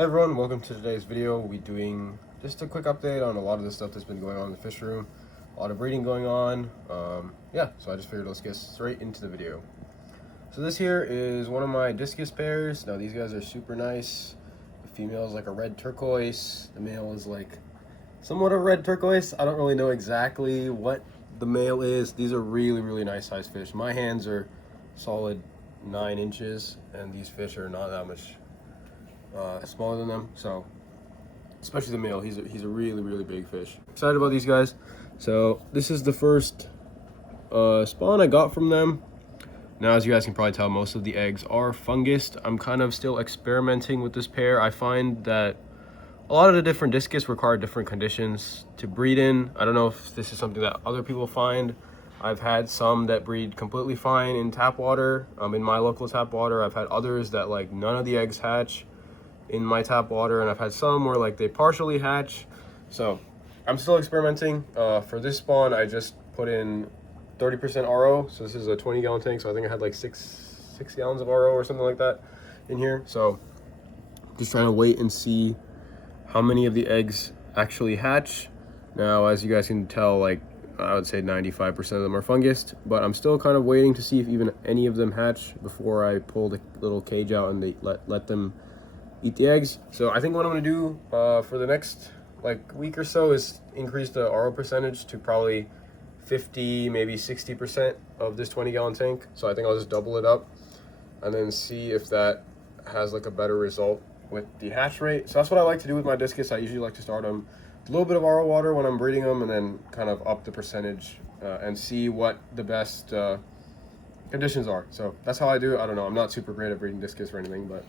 Hey everyone, welcome to today's video. We'll be doing just a quick update on a lot of the stuff that's been going on in the fish room. A lot of breeding going on. So I just figured let's get straight into the video. So this here is one of my discus pairs. Now these guys are super nice. The female is like a red turquoise. The male is like somewhat a red turquoise. I don't really know exactly what the male is. These are really nice sized fish. My hands are solid 9 inches and these fish are not that much smaller than them, so especially the male, he's a really big fish. Excited about these guys. So this is the first spawn I got from them. Now, as you guys can probably tell, most of the eggs are fungused. I'm kind of still experimenting with this pair. I find that a lot of the different discus require different conditions to breed in. I don't know if this is something that other people find. I've had some that breed completely fine in tap water, in my local tap water. I've had others that like none of the eggs hatch in my tap water, and I've had some where like they partially hatch. So I'm still experimenting. For this spawn I just put in 30% RO, so this is a 20-gallon tank, so I think I had like six gallons of RO or something like that in here. So just trying to wait and see how many of the eggs actually hatch. Now, as you guys can tell, like I would say 95% of them are fungused, but I'm still kind of waiting to see if even any of them hatch before I pull the little cage out and they let them eat the eggs. So I think what I'm gonna do for the next like week or so is increase the RO percentage to probably 50, maybe 60% of this 20-gallon tank. So I think I'll just double it up and then see if that has like a better result with the hatch rate. So that's what I like to do with my discus. I usually like to start them with a little bit of RO water when I'm breeding them and then kind of up the percentage and see what the best conditions are. So that's how I do it. I don't know, I'm not super great at breeding discus or anything, but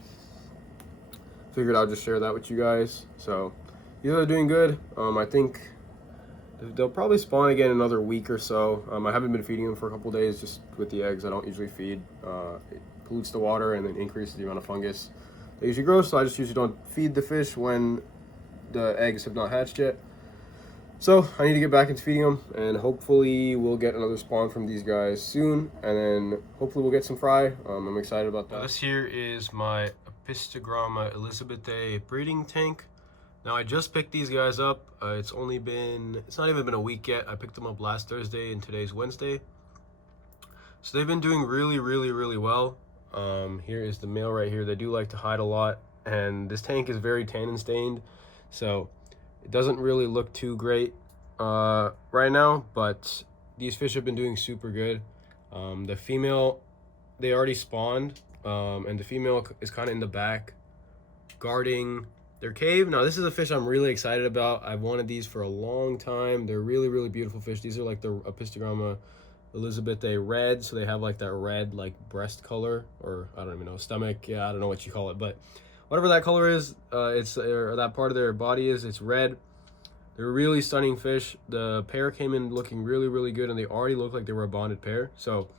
figured I'll just share that with you guys. So these are doing good. I think they'll probably spawn again in another week or so. I haven't been feeding them for a couple days just with the eggs. I don't usually feed. It pollutes the water and then increases the amount of fungus they usually grow, so I just usually don't feed the fish when the eggs have not hatched yet. So I need to get back into feeding them, and hopefully we'll get another spawn from these guys soon, and then hopefully we'll get some fry. I'm excited about that. This here is my Apistogramma elizabethae breeding tank. Now I just picked these guys up. It's not even been a week yet. I picked them up last Thursday and today's Wednesday. So they've been doing really well. Here is the male right here. They do like to hide a lot, and this tank is very tannin stained, so it doesn't really look too great right now, but these fish have been doing super good. The female, they already spawned, and the female is kind of in the back guarding their cave. Now this is a fish I'm really excited about. I've wanted these for a long time. They're really beautiful fish. These are like the Apistogramma elizabethae red, so they have like that red like breast color, or I don't even know, stomach, yeah, I don't know what you call it, but whatever that color is, or that part of their body is, it's red. They're really stunning fish. The pair came in looking really good, and they already look like they were a bonded pair, so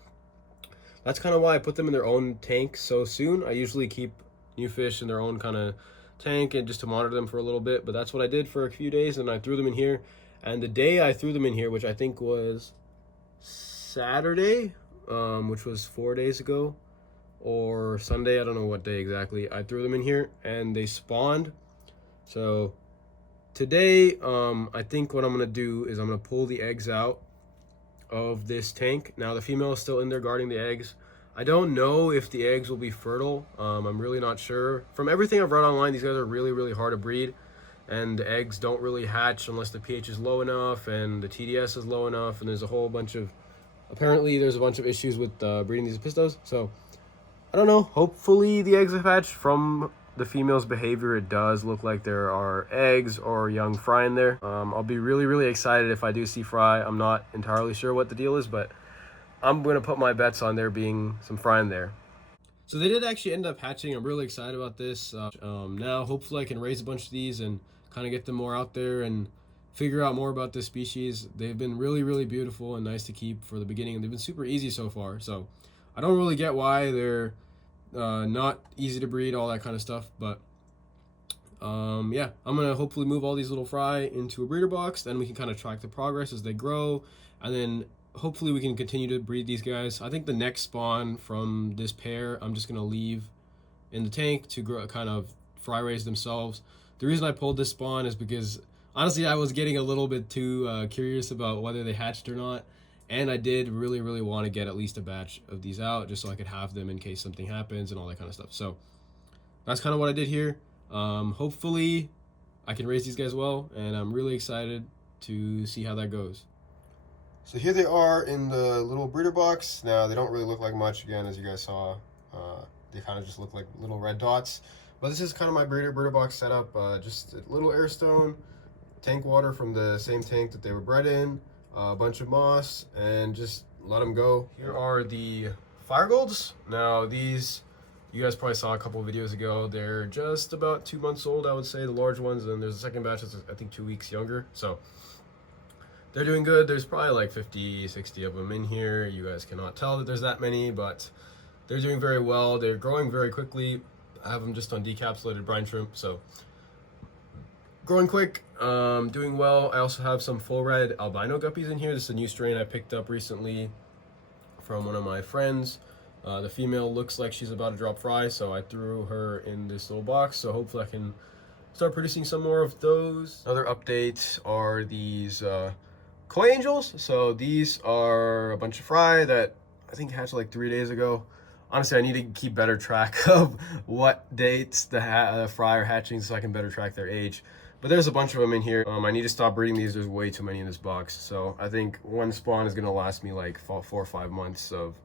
that's kind of why I put them in their own tank so soon. I usually keep new fish in their own kind of tank and just to monitor them for a little bit, but that's what I did for a few days, and I threw them in here. And the day I threw them in here, which I think was Saturday, which was 4 days ago, or Sunday, I don't know what day exactly, I threw them in here and they spawned. So today, I think what I'm gonna do is I'm gonna pull the eggs out of this tank. Now the female is still in there guarding the eggs. I don't know if the eggs will be fertile. I'm really not sure. From everything I've read online, these guys are really hard to breed, and the eggs don't really hatch unless the pH is low enough and the TDS is low enough, and there's a whole bunch of, apparently there's a bunch of issues with breeding these Apistos. So I don't know, hopefully the eggs have hatched. From the female's behavior, it does look like there are eggs or young fry in there. I'll be really excited if I do see fry. I'm not entirely sure what the deal is, but I'm gonna put my bets on there being some fry in there. So they did actually end up hatching. I'm really excited about this. Now hopefully I can raise a bunch of these and kind of get them more out there and figure out more about this species. They've been really beautiful and nice to keep for the beginning, and they've been super easy so far. So I don't really get why they're not easy to breed, all that kind of stuff, but yeah, I'm gonna hopefully move all these little fry into a breeder box, then we can kind of track the progress as they grow, and then hopefully we can continue to breed these guys. I think the next spawn from this pair I'm just gonna leave in the tank to grow, kind of fry raised themselves. The reason I pulled this spawn is because honestly I was getting a little bit too curious about whether they hatched or not, and I did really want to get at least a batch of these out just so I could have them in case something happens and all that kind of stuff. So that's kind of what I did here. Hopefully I can raise these guys well, and I'm really excited to see how that goes. So here they are in the little breeder box. Now they don't really look like much, again, as you guys saw. They kind of just look like little red dots. But this is kind of my breeder box setup. Just a little air stone, tank water from the same tank that they were bred in, a bunch of moss, and just let them go. Here are the fire golds. Now these, you guys probably saw a couple of videos ago. They're just about 2 months old, I would say, the large ones. And there's a second batch that's, I think, 2 weeks younger. So they're doing good. There's probably like 50, 60 of them in here. You guys cannot tell that there's that many, but they're doing very well. They're growing very quickly. I have them just on decapsulated brine shrimp, so growing quick, doing well. I also have some full red albino guppies in here. This is a new strain I picked up recently from one of my friends. The female looks like she's about to drop fry, so I threw her in this little box. So hopefully I can start producing some more of those. Other updates are these koi angels. So these are a bunch of fry that I think hatched like 3 days ago. Honestly, I need to keep better track of what dates the fry are hatching so I can better track their age. But there's a bunch of them in here. I need to stop breeding these. There's way too many in this box. So I think one spawn is gonna last me like 4 or 5 months of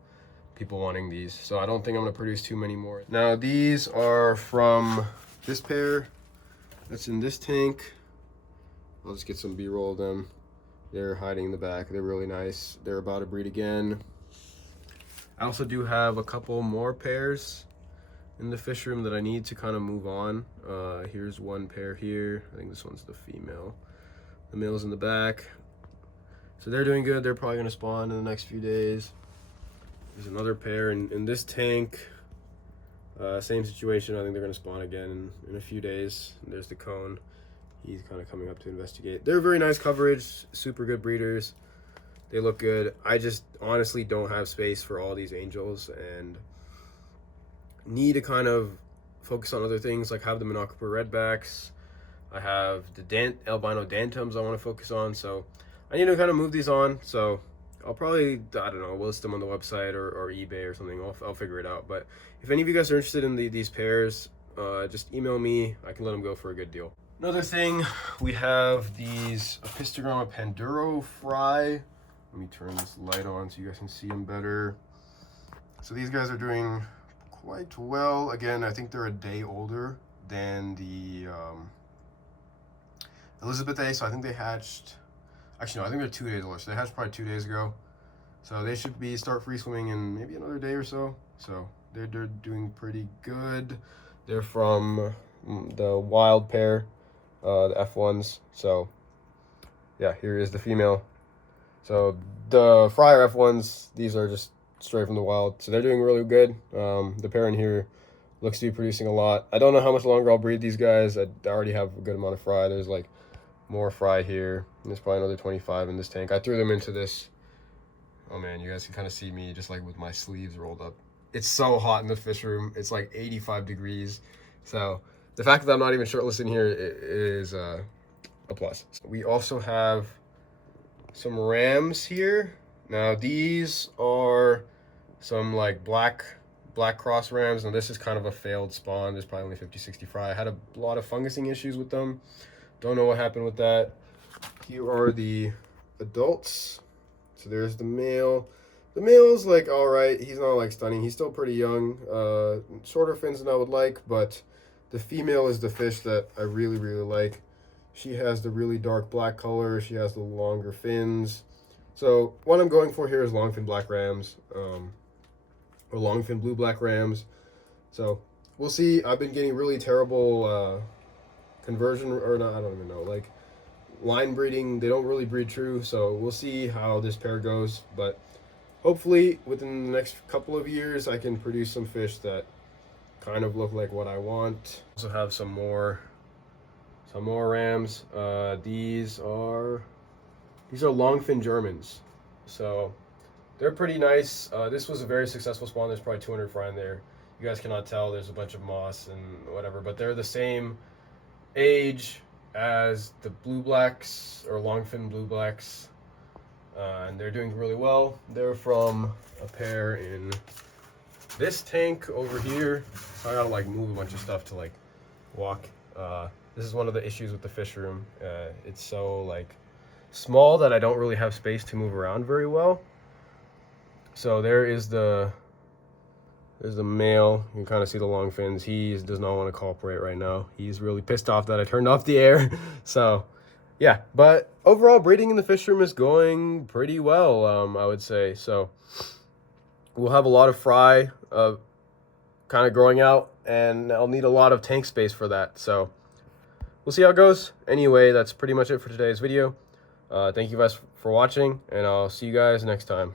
people wanting these. So I don't think I'm gonna produce too many more. Now these are from this pair that's in this tank. I'll just get some B-roll of them. They're hiding in the back. They're really nice. They're about to breed again. I also do have a couple more pairs in the fish room that I need to kind of move on. Here's one pair here. I think this one's the female. The male's in the back. So they're doing good. They're probably gonna spawn in the next few days. There's another pair in this tank. Same situation. I think they're gonna spawn again in a few days. And there's the cone. He's kind of coming up to investigate. They're very nice coverage, super good breeders. They look good. I just honestly don't have space for all these angels and need to kind of focus on other things, like have them in Aquapur redbacks. I have the albino dantums I want to focus on, so I need to kind of move these on. So I'll probably, I don't know, list them on the website or eBay or something. I'll figure it out. But if any of you guys are interested in these pairs, just email me. I can let them go for a good deal. Another thing, we have these Apistogramma panduro fry. Let me turn this light on so you guys can see them better. So these guys are doing quite well. Again, I think they're a day older than the Elizabethae, so I think they hatched, actually no, I think they're 2 days older, so they hatched probably 2 days ago. So they should start free swimming in maybe another day or so. So they're doing pretty good. They're from the wild pair, the F1s. So yeah, here is the female. So the fryer F1s, these are just straight from the wild. So they're doing really good. The pair in here looks to be producing a lot. I don't know how much longer I'll breed these guys. I already have a good amount of fry. There's like more fry here. And there's probably another 25 in this tank. I threw them into this. Oh man, you guys can kind of see me just like with my sleeves rolled up. It's so hot in the fish room. It's like 85 degrees. So the fact that I'm not even shirtless in here is a plus. We also have some rams here. Now these are some like black cross rams. Now this is kind of a failed spawn. There's probably only 50-60 fry. I had a lot of fungusing issues with them. Don't know what happened with that. Here are the adults. So there's the male. The male's like all right. He's not like stunning. He's still pretty young. Shorter fins than I would like, but the female is the fish that I really like. She has the really dark black color. She has the longer fins. So what I'm going for here is longfin black rams, or longfin blue black rams. So we'll see. I've been getting really terrible conversion, or not, I don't even know, like line breeding. They don't really breed true. So we'll see how this pair goes. But hopefully within the next couple of years, I can produce some fish that kind of look like what I want. Also have some more rams. These are longfin Germans, so they're pretty nice. This was a very successful spawn. There's probably 200 fry in there. You guys cannot tell, there's a bunch of moss and whatever, but they're the same age as the blue blacks or longfin blue blacks, and they're doing really well. They're from a pair in this tank over here. So I gotta like move a bunch of stuff to like walk. This is one of the issues with the fish room. It's so like small that I don't really have space to move around very well. So there's the male. You can kind of see the long fins. He does not want to cooperate right now. He's really pissed off that I turned off the air. So yeah, but overall breeding in the fish room is going pretty well, I would say. So we'll have a lot of fry kind of growing out, and I'll need a lot of tank space for that. So we'll see how it goes. Anyway, that's pretty much it for today's video. Thank you guys for watching, and I'll see you guys next time.